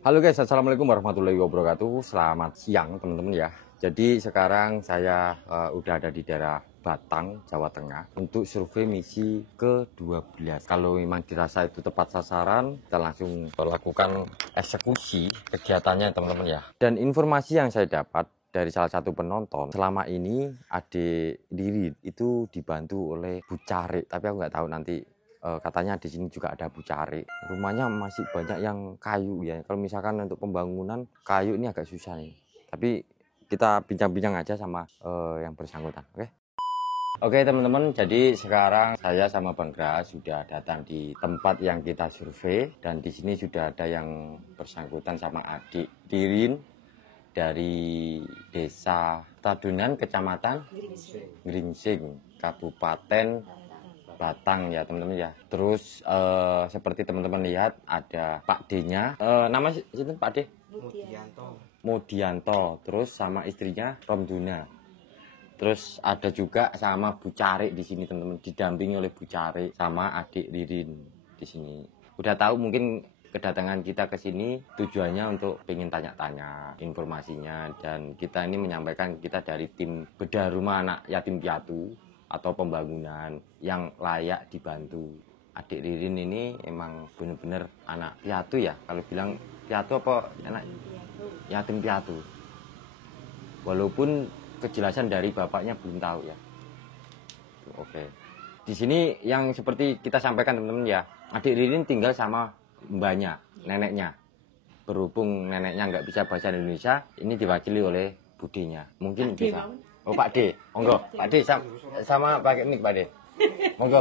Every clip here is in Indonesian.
Halo guys, assalamualaikum warahmatullahi wabarakatuh. Selamat siang teman-teman ya. Jadi sekarang saya udah ada di daerah Batang, Jawa Tengah untuk survei misi ke-12. Kalau memang dirasa itu tepat sasaran, kita langsung lakukan eksekusi kegiatannya teman-teman ya. Dan informasi yang saya dapat dari salah satu penonton, selama ini adik Diri itu dibantu oleh Bu Carik, tapi aku nggak tahu nanti. Katanya di sini juga ada Bu Carik. Rumahnya masih banyak yang kayu ya. Kalau misalkan untuk pembangunan kayu ini agak susah nih. Tapi kita bincang-bincang aja sama yang bersangkutan. Oke teman-teman, jadi sekarang saya sama Bang Gras sudah datang di tempat yang kita survei dan di sini sudah ada yang bersangkutan sama adik Dirin dari Desa Tadunan, Kecamatan Gringsing, Kabupaten Batang ya teman-teman ya. Terus seperti teman-teman lihat ada Pak D-nya. Nama itu Pak D? Mudianto. Terus sama istrinya Romduna. Terus ada juga sama Bu Carik di sini teman-teman, didampingi oleh Bu Carik sama adik Ririn di sini. Udah tahu mungkin kedatangan kita ke sini tujuannya untuk pengen tanya-tanya informasinya, dan kita ini menyampaikan kita dari tim bedah rumah anak yatim piatu atau pembangunan yang layak dibantu. Adik Ririn ini emang bener-bener anak piatu ya. Kalau bilang piatu apa anak yatim piatu. Walaupun kejelasan dari bapaknya belum tahu ya. Oke. Di sini yang seperti kita sampaikan teman-teman ya, adik Ririn tinggal sama mbaknya, neneknya. Berhubung neneknya nggak bisa bahasa Indonesia, ini diwakili oleh budinya. Mungkin bisa. Oh Pak D, monggo. Pak D sama pakai mic Pak D. Monggo.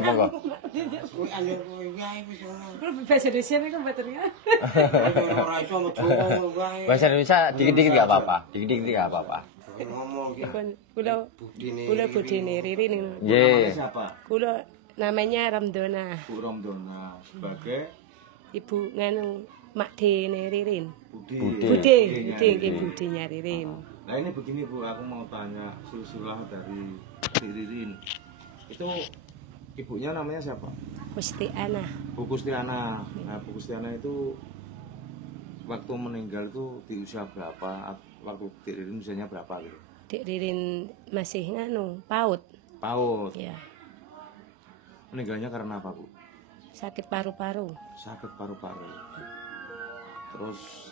Bahasa Indonesia ini kan baterainya. Bahasa Indonesia dikit-dikit nggak apa-apa. Dikit-dikit nggak apa-apa. Kula budine Ririn. Ye. Kula namanya Romdona. Bu Romdona sebagai Ibu nganu Mak Dene Ririn. Budi. Budinya Ririn. Nah ini begini Bu, aku mau tanya silsilah dari Ririn. Itu ibunya namanya siapa? Kustiana. Bu Kustiana. Nah Bu Kustiana itu waktu meninggal itu di usia berapa? Waktu Ririn usianya berapa gitu? Dik Ririn masih nganu PAUD. PAUD. Ya. Meninggalnya karena apa Bu? Sakit paru-paru. Sakit paru-paru. Terus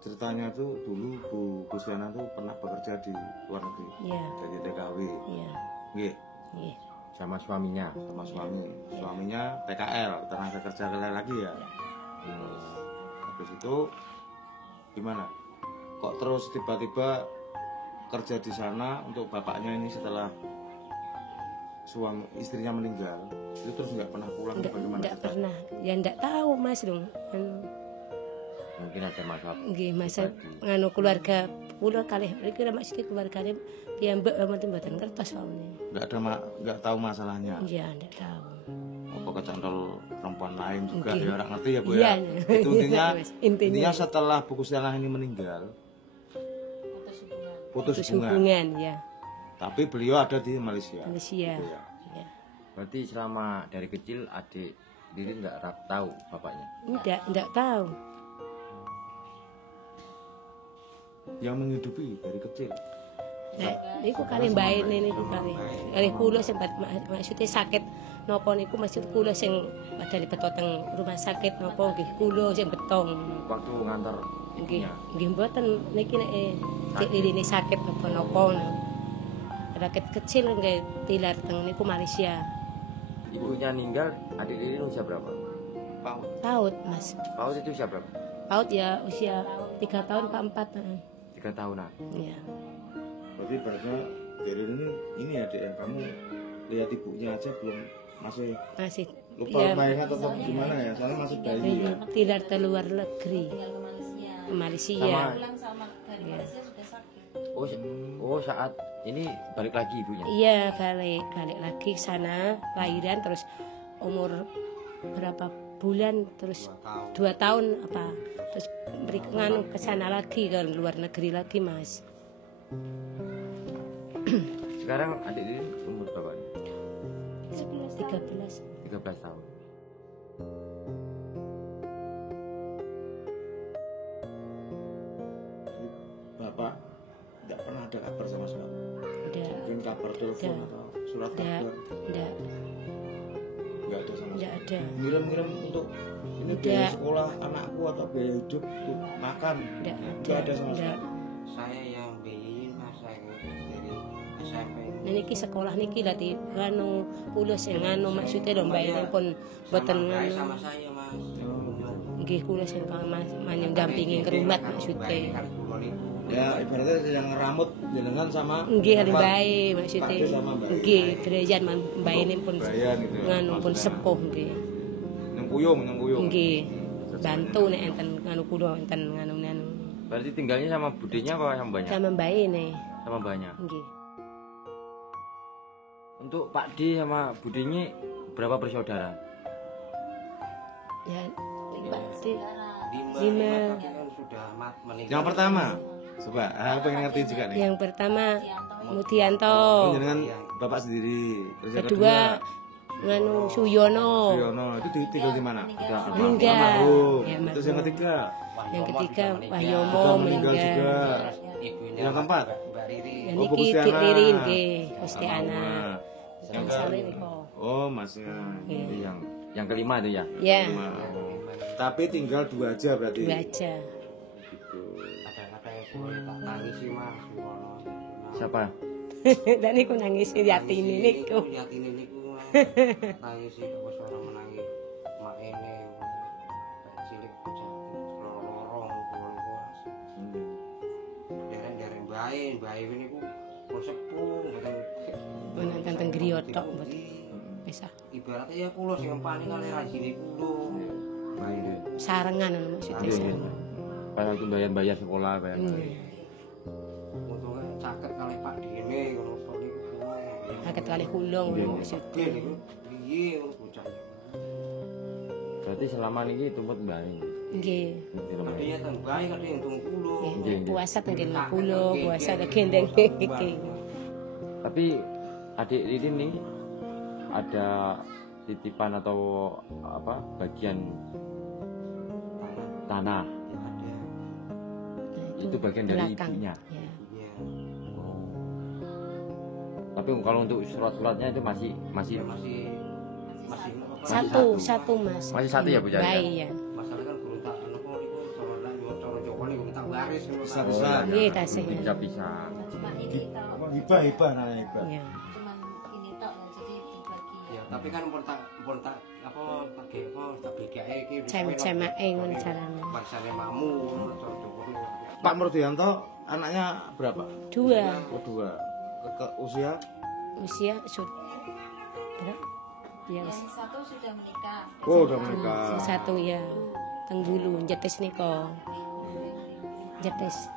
ceritanya itu dulu Bu Kustiana itu pernah bekerja di luar negeri. Iya. Jadi TKW. Iya. Nggih. Iya. Sama suaminya. Sama suaminya TKL, tenaga kerja lagi ya. Habis itu gimana? Kok terus tiba-tiba kerja di sana untuk bapaknya ini setelah istrinya meninggal, itu terus nggak pernah pulang? Nggak pernah. Ya nggak tahu Mas dong. Mungkin ada masalah. Nggih, masa nganu keluarga kula kalih mriki maksudnya keluargane piyambak mboten kertos wae. Nggak tahu masalahnya. Iya, nggak tahu. Apa kecantol perempuan lain juga Nggih. ya orang ngerti ya Bu Iya. ya. Itu intinya Intinya setelah Bu Kustiana ini meninggal putus hubungan. ya. Tapi beliau ada di Malaysia. Malaysia. Gitu ya. Ya. Berarti selama dari kecil adik Ririn nggak tahu bapaknya. Enggak tahu. Yang menghidupi dari kecil. Nah, niku kali mbae niku kali. Kali kula sempat maksudnya sakit napa niku maksud kula sing dari beto teng rumah sakit napa nggih kula sing betong. Waktu ngantar Nggih, ibunya. nggih mboten niki nek Cik Lili sakit napa-napa. Rakyat kecil nggih tilar teng niku Malaysia. Ibunya meninggal, adik Ririn usia berapa? PAUD, Mas. PAUD itu usia berapa? PAUD ya usia 3 tahun Pak 4. 3 tahunan. Iya. Berarti dari ini ya Dek, kamu lihat ibunya aja belum masih Masih lupa ingat atau gimana ya? Soalnya masih bayi ya. tilar ke luar negeri. Ke Malaysia. Iya. Oh saat ini balik lagi ibunya. Iya, balik lagi ke sana, lahiran terus umur berapa bulan terus 2 tahun apa terus nganu ke sana lagi ke luar negeri lagi, Mas. Sekarang adik Ririn umur berapa? 13. 13 tahun. ngirim kabar telepon atau surat kabar? Enggak Nggak ada sama sekali. enggak ada. Ngirim untuk ini biaya sekolah anakku atau biaya hidup untuk makan. Nggak ada sama sekali. Saya yang biayain mas, saya dari SMP. Nah, niki sekolah niki lati nganu kula sing nganu maksudnya lho mbak ini pun boten Sama nganu. sama saya mas. Nggih kula sing mandampingi ke rumah maksudnya. Ya ibaratnya yang ngeramut jenengan sama Nggih kali Pak- bae Pak maksudnya. D sama Mbak. Nggih derajat mbak ini pun Bayan gitu ya, nganu pun maksudnya. sepuh nggih. Nyengkuyung. Nggih. Bantu nek enten nganu kula enten nganu. Berarti tinggalnya sama budenya apa sama banyak? Sama mbak ini. Sama banyak. Nggih. Untuk Pak D sama budenya berapa bersaudara? Ya Pak D. Lima, Lima. tapi kan sudah meninggal. Yang pertama, coba, aku pengen ngerti juga nih. Yang pertama Mudianto. Oh, jenengan bapak sendiri. Terus yang Kedua nganu Suyono. Suyono, itu tinggal di mana? Meninggal. Almarhum. Ya, Terus yang ketiga, Yang ketiga juga Wahyomo meninggal juga. meninggal. Ibunya Yang keempat, Mbak Riri. Ya Oh, niki Gustiana. Dik Ririn nggih, Gustiana. Nah, Yang sare niko. oh masnya. Nggih. Itu yang kelima itu ya. Ya, Tapi tinggal 2 aja berarti. dua aja. Kadang-kadang yang boleh tak tangisi mas. Siapa? Dan niku nangis yatine niku. Lihat ini niku tangisi terus orang menangis. Mak ini kayak cilik bocah lorong kuwi mas. Dereng-dereng bae niku pun sepuh mboten Pun tentang griya tok mboten. Wis ah, ibaratnya ya kula sing paling kali rajine kula. sarengan ngono maksudnya. sarengan. Kayak itu bayar sekolah, bayar. Untungnya caket kali Pak Dene ngono kok niku. Kaget kali hulung ngono maksudnya. Gede niku piye ngono bocah. Berarti selama ini tumpet bayi. Nggih. Kadene teng bae kadene teng kula. Nggih, puasa tenggen kula, puasa gendeng iki. Tapi adik Ririn nih ada titipan atau apa bagian tanah Nah, itu bagian dari belakang. ibunya. Ya. Iya. Tapi kalau untuk surat-suratnya itu masih Masih masih Satu Mas. Masih satu ya, Bu Jaya? Baik ya. masalah kan guru tak ono kok niku cara Jawa niku tak waris ngono. Bisa-bisa. Nggih tasih. bisa. Hibah namanya hibah. Ya. Cuman ini tok ya, jadi dibagi. Ya, tapi kan pun tak apa pakai apa tak BKE iki. Cem-cemake ngono carane. Bangsane mamu ngono cara Jawa niku. Pak Murdianto anaknya berapa? 2 Oh 2. Ke usia usia berapa? Ya, Yang satu sudah menikah. oh udah menikah. yang satu ya Tenggulu jetis niko. Jetis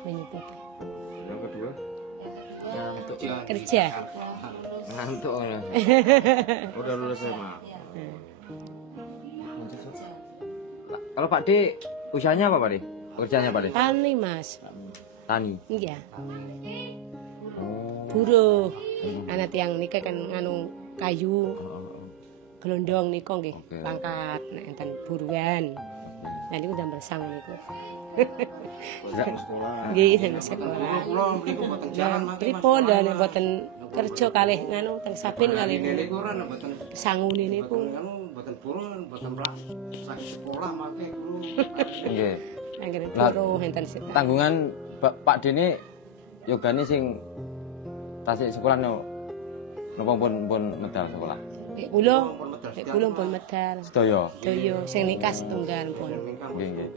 menyebut Yang kedua Untuk kerja. Ngantuk lah. udah lulus SMA. Kalau Pak D usianya apa Pak D? Kerjanya Pak D? Tani Mas. Tani. Iya. Oh. Buruh. Anak tiang nikah kan nganu kayu. Gelondong niko nggih. Oke. Pangkat nek enten buruan. Nah niku udah bersang niku. Sekolah. Nggih nang sekolah. kula niku boten jalan mati. Pripun dan boten kerja kalih nganu teng Sabin kalih Niku ora boten sangune niku. boten purun, boten prak sakit sekolah mate guru. Nggih. Anggere Lah, buruh enten sita. Tanggungan Pak D ini yogane sing tasik sekolah napa pun medal sekolah. Kula pun medal. Sedaya. Daya sing nikah setunggal pun. Nggih nggih.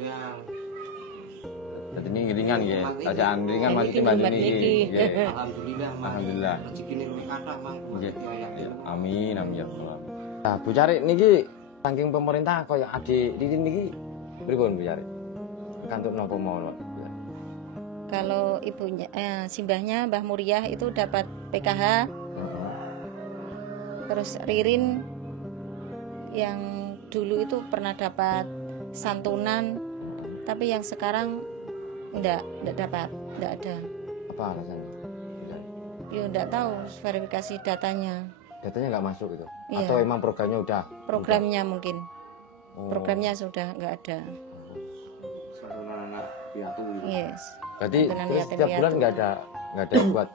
Dadi ini ngiringan nggih. Bacaan ngiringan Ya, masih niki bantu mbat niki. niki. Nggih. Alhamdulillah, Mas. Alhamdulillah. Rezekine luwih kathah, Mas. Nggih. Amin amin ya Allah. Nah, Bu Cari niki saking pemerintah kaya adik Ririn niki pripun Bu Cari? Kantuk napa mawon, Bu? Kalau ibunya, simbahnya Mbah Muriah itu dapat PKH, terus Ririn yang dulu itu pernah dapat santunan, tapi yang sekarang enggak dapat, enggak ada. Apa alasannya? Ya enggak tahu verifikasi datanya. Datanya nggak masuk itu? Iya. Atau emang programnya udah? Programnya mungkin. Oh. Programnya sudah enggak ada. Santunan anak piatu gitu. Yes. Berarti Santunan terus yatim setiap bulan piatu. nggak ada buat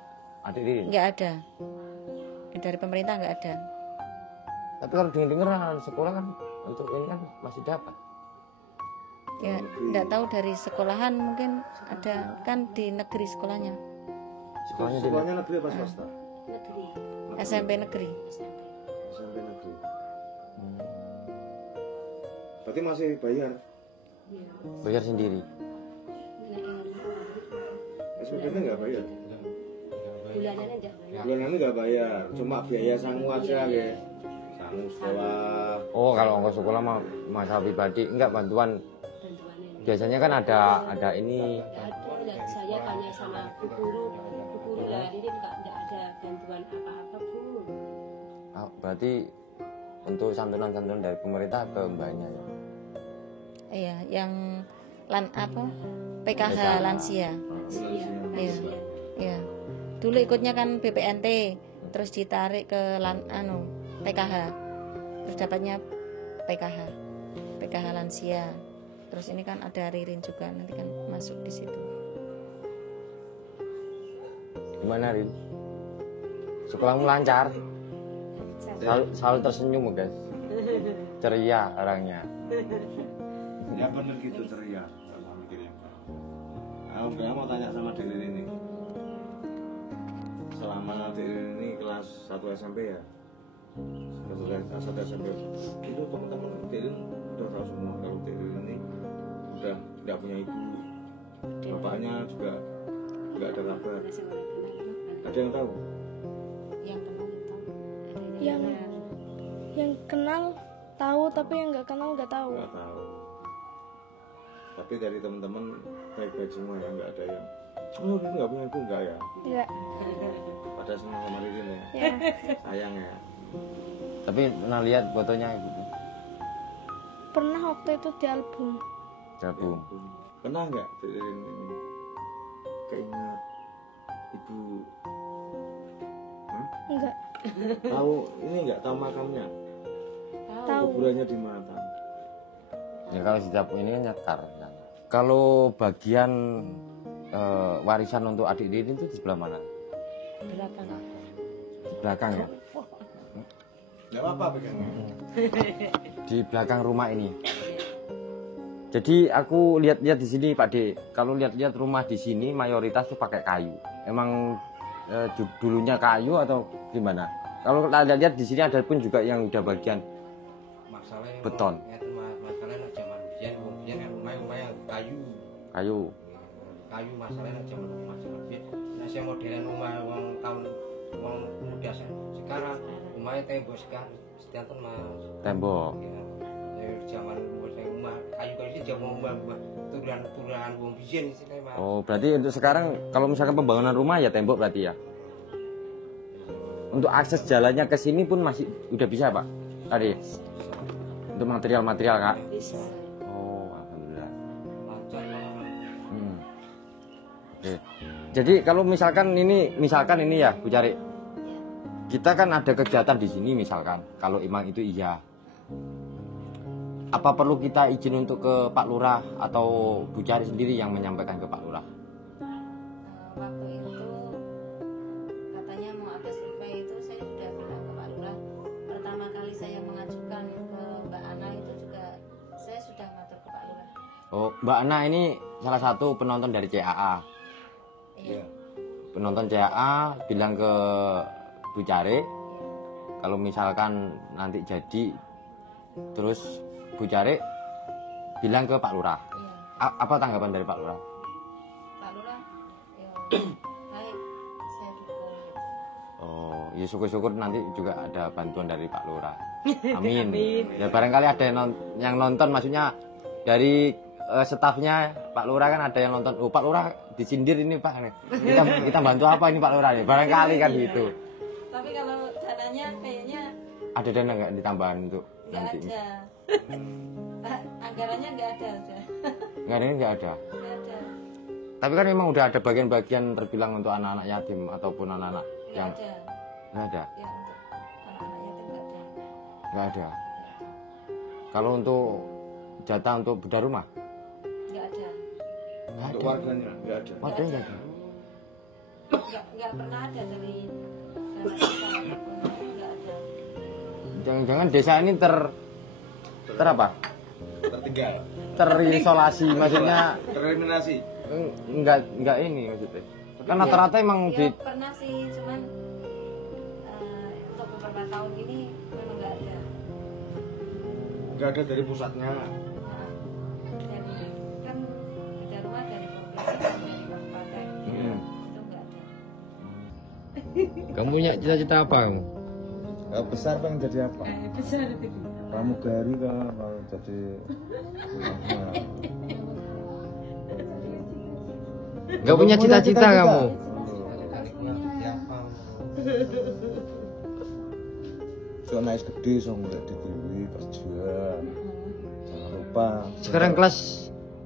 adik Ririn? nggak ada. Dari pemerintah nggak ada. Tapi kalau dengar anak sekolah kan untuk ini kan masih dapat. Ya nggak tahu dari sekolahan, mungkin ada kan di negeri sekolahnya, Sekolahnya di Sekolahnya negeri apa swasta? Negeri. SMP negeri. SMP negeri. Berarti masih bayar? Iya. bayar sendiri. Nenek yang keluar. SPP-nya nggak bayar? Bulanannya enggak bayar. Bulanannya nggak bayar, cuma biaya sangu aja ya. Sangu sekolah. Oh, kalau ongkos sekolah mah masalah pribadi, enggak bantuan. Bantuannya. Biasanya kan ada ini. Enggak ada. Lah, saya tanya sama bu guru lah ini enggak ada bantuan apa-apa Bu. Berarti untuk santunan-santunan dari pemerintah ke mbaknya ya. Iya, yang PKH lansia. Iya. Iya. Iya. Dulu ikutnya kan BPNT, terus ditarik ke PKH. Terus dapatnya PKH lansia. Terus ini kan ada Ririn juga, nanti kan masuk di situ. Gimana Rin? Sekolahmu lancar? Selalu tersenyum guys. Ceria orangnya. Ya bener gitu ceria. Sama mikirnya. Aku mau tanya sama Dek Ririn ini. Selama Dek Ririn ini kelas 1 SMP ya? Satu SMP. Itu teman-teman Dek Ririn udah tahu semua kalau Dek Ririn ini udah tidak punya ibu. Bapaknya juga nggak ada kabar. Ada yang tahu? Yang kenal tahu. Yang kenal tahu, tapi yang nggak kenal nggak tahu. Nggak tahu. Tapi dari teman-teman baik-baik semua ya, nggak ada yang oh Ririn nggak punya ibu, nggak ya? Nggak. Pada senang sama Ririn ya? Ya. Sayang ya. Tapi pernah lihat fotonya ibu? Pernah waktu itu di album. Gabung. Pernah nggak Dek Ririn ini keinget ibu? Hah? Enggak. Tahu ini nggak tahu makamnya? Tahu. Kuburannya di mana? Ya kalau setiap ini kan nyetar. Kalau bagian warisan untuk adik Ririn itu di sebelah mana? Belakang. Di belakang ya? Nggak apa-apa pegangnya. Di belakang rumah ini. Jadi aku lihat-lihat di sini Pak De, kalau lihat-lihat rumah di sini mayoritas tuh pakai kayu. Emang dulunya kayu atau gimana? Kalau kita lihat di sini ada pun juga yang udah bagian Masalahnya beton. Masalahnya zaman biyen kan rumah yang kayu. Kayu. Kayu masalahnya zaman masalah biyen. Nah, saya modern rumah tahun muda sekarang rumahnya tembok sekarang sedanten Mas. Tembok. Ya, zaman rumah kayu ini zaman rumah turunan wong biyen isine Mas. Oh, berarti untuk sekarang kalau misalkan pembangunan rumah ya tembok berarti ya. Untuk akses jalannya ke sini pun masih udah bisa, Pak. Tadi. Untuk material-material, Kak. Bisa. Oh, alhamdulillah. Lancar malah. Oke. Jadi kalau misalkan ini ya, Bu Cari. Kita kan ada kegiatan di sini misalkan. Kalau emang itu iya. Apa perlu kita izin untuk ke Pak Lurah atau Bu Cari sendiri yang menyampaikan ke Pak Lurah? Waktu itu katanya mau ada survei, itu saya sudah bilang ke Pak Lurah. Pertama kali saya mengajukan ke Mbak Ana itu juga saya sudah ngatur ke Pak Lurah. Oh, Mbak Ana ini salah satu penonton dari CAA. Iya. Penonton CAA bilang ke Bu Cari, kalau misalkan nanti jadi, terus Bu Cari bilang ke Pak Lurah. Iya. Apa tanggapan dari Pak Lurah? Pak Lurah, ya baik, saya dukung. Oh, ya syukur-syukur nanti juga ada bantuan dari Pak Lurah. Amin. Ya barangkali ada yang nonton, maksudnya dari stafnya Pak Lurah kan ada yang nonton. Oh, Pak Lurah disindir ini Pak. Kita bantu apa ini Pak Lurah nih? Barangkali kan gitu. Tapi kalau dananya kayaknya Ada dana nggak ditambahan untuk nggak nanti? ada. Anggarannya nggak ada udah. Nggak ada. Nggak ada. Tapi kan memang udah ada bagian-bagian terbilang untuk anak-anak yatim ataupun anak-anak Nggak yang ada. nggak ada. Ya untuk anak-anak yatim nggak ada. Nggak ada. Kalau untuk jatah untuk bedah rumah, Nggak ada. nggak Untuk ada. warganya nggak ada. Waduh, nggak ada. nggak pernah ada dari desa ataupun nggak ada. Jangan-jangan desa ini ter apa? Tertinggal. Terisolasi, maksudnya Tereliminasi. enggak ini maksudnya. Kan rata-rata emang Ya di pernah sih, cuman untuk beberapa tahun ini memang nggak ada. Nggak ada dari pusatnya. Nah, dan kan beda rumah dari provinsi dan dari kabupaten itu nggak ada. Kamu punya cita-cita apa kamu? Besar pengen jadi apa? Besar itu. Pramugari kah? Mau jadi Enggak punya cita-cita kamu? so naik gede so mulai di TV kerja. Jangan lupa. Sekarang kelas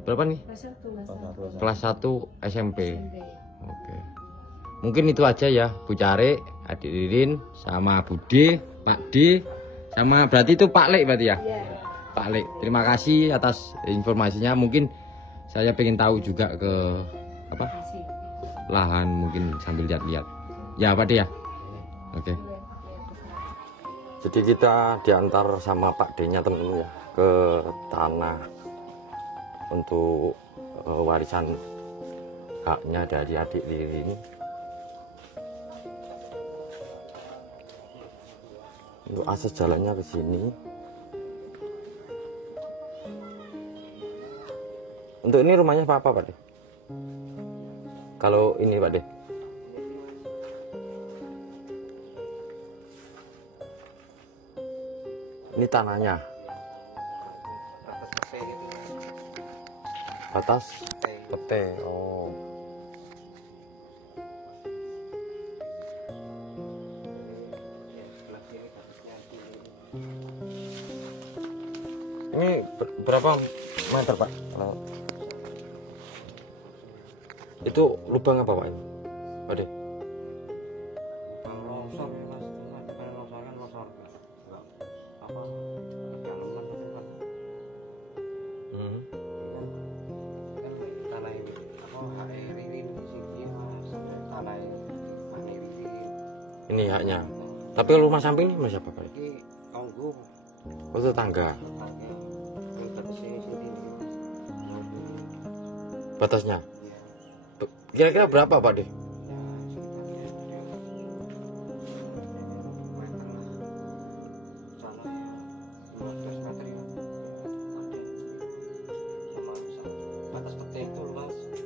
berapa nih? Kelas 1. Kelas 1 SMP. Oke. Mungkin itu aja ya, Bu Care, Adik Ririn, sama Bude, Pak D, sama berarti itu Pak Lek berarti ya? Pak Lek. Terima kasih atas informasinya. Mungkin saya pengen tahu juga ke apa? Lahan mungkin sambil lihat-lihat. Ya, Pak D ya? Oke. Jadi kita diantar sama Pak D-nya teman-teman ya ke tanah untuk warisan haknya dari Adik Ririn. Untuk akses jalannya ke sini. Untuk ini rumahnya apa Pak De? Kalau ini Pak De? Ini tanahnya. Atas pete. Oh. Ini berapa meter Pak? Itu lubang apa Pak ini? Pak De? Longsor ya mas, cuma bukan longsor kan longsor apa dalaman itu kan kan tanah ini apa Ririn di sini mas, tanah ini mana Ririn Ini haknya. Tapi rumah samping ini masih apa Pak? ini tonggo Oh, tetangga. Batasnya. Kira-kira berapa Pak De?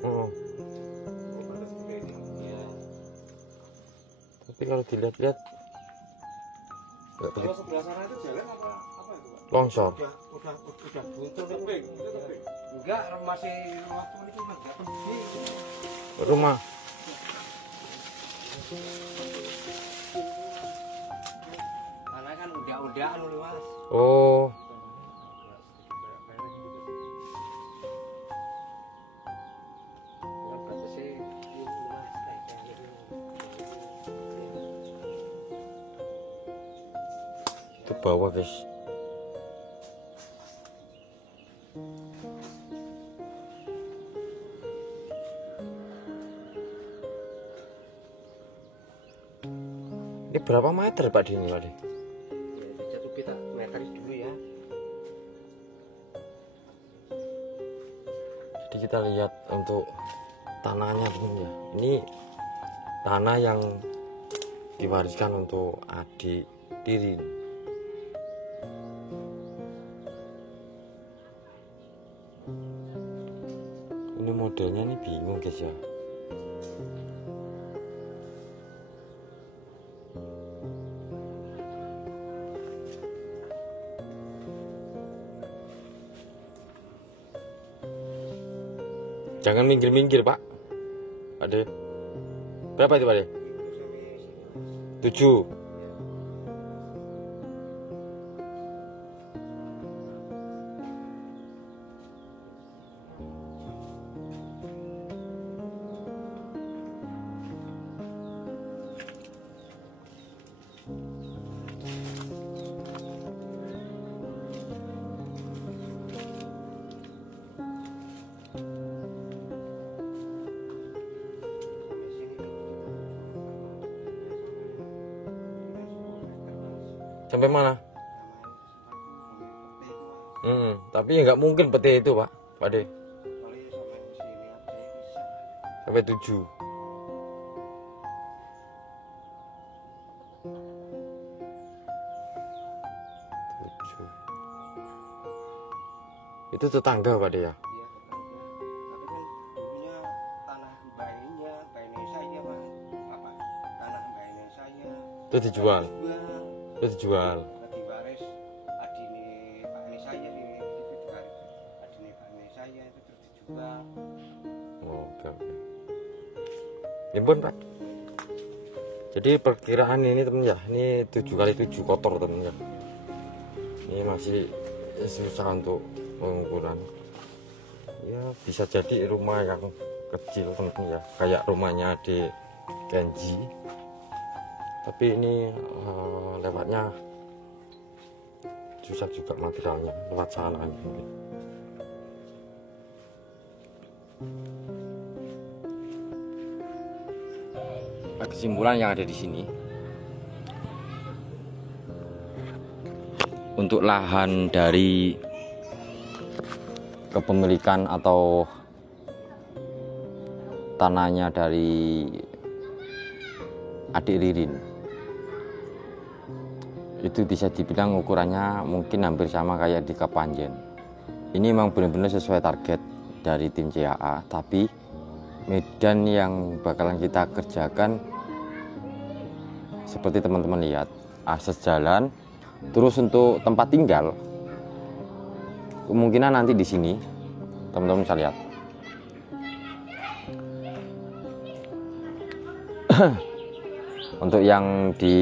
Oh. Tapi kalau dilihat-lihat nggak begitu. Sebelah sana itu jalan apa itu Pak? Longsor. Udah buntu enggak masih waktu ini cuma enggak tebing. Rumah. Karena kan udah-udahan dulu mas. Oh. Itu bawah guys. Ini berapa meter Pak di ini Pak? Jatuh kita meter dulu ya. Jadi kita lihat untuk tanahnya teman ya. Ini tanah yang diwariskan untuk Adik Ririn. Ini modelnya nih bingung guys ya. Jangan minggir-minggir Pak. Ada berapa itu Pak? 7. Sampai mana? Tapi nggak mungkin peti itu Pak De. Sampai 7. Itu tetangga Pak De ya? Iya, tetangga. Tapi kan dulunya tanah mbaknya saya Pak. Apa? Tanah mbaknya saya. Itu dijual. Itu dijual. Diwaris adine Pak ini saya nih. Itu diwaris adine Pak ini saya itu terus dijual. Oh, oke. Ya pun Pak. Jadi perkiraan ini teman ya, ini 7x7 kotor teman ya. Ini masih susah untuk pengukuran. Ya bisa jadi rumah yang kecil teman ya, kayak rumahnya di Kenji. Tapi ini lewatnya susah juga materialnya, lewat sana mungkin. Kesimpulan yang ada di sini, untuk lahan dari kepemilikan atau tanahnya dari adik Ririn itu bisa dibilang ukurannya mungkin hampir sama kayak di Kapanjen. Ini memang benar-benar sesuai target dari tim CAA, tapi medan yang bakalan kita kerjakan seperti teman-teman lihat, akses jalan, terus untuk tempat tinggal kemungkinan nanti di sini teman-teman bisa lihat. Untuk yang di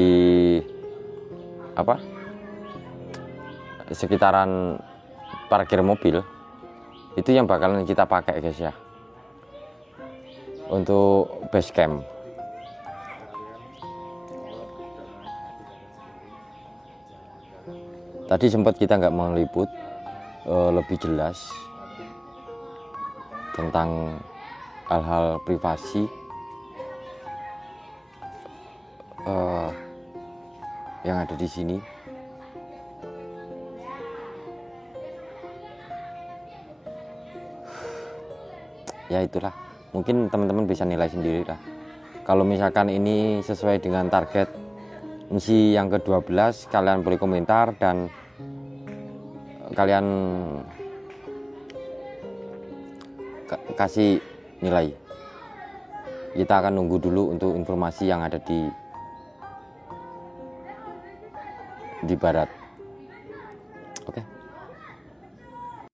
sekitaran parkir mobil itu yang bakalan kita pakai guys ya, untuk base camp. Tadi sempat kita nggak meliput lebih jelas tentang hal-hal privasi yang ada di sini. Ya itulah, mungkin teman-teman bisa nilai sendiri lah. Kalau misalkan ini sesuai dengan target misi yang ke-12, kalian boleh komentar dan kalian kasih nilai. Kita akan nunggu dulu untuk informasi yang ada di barat. Oke.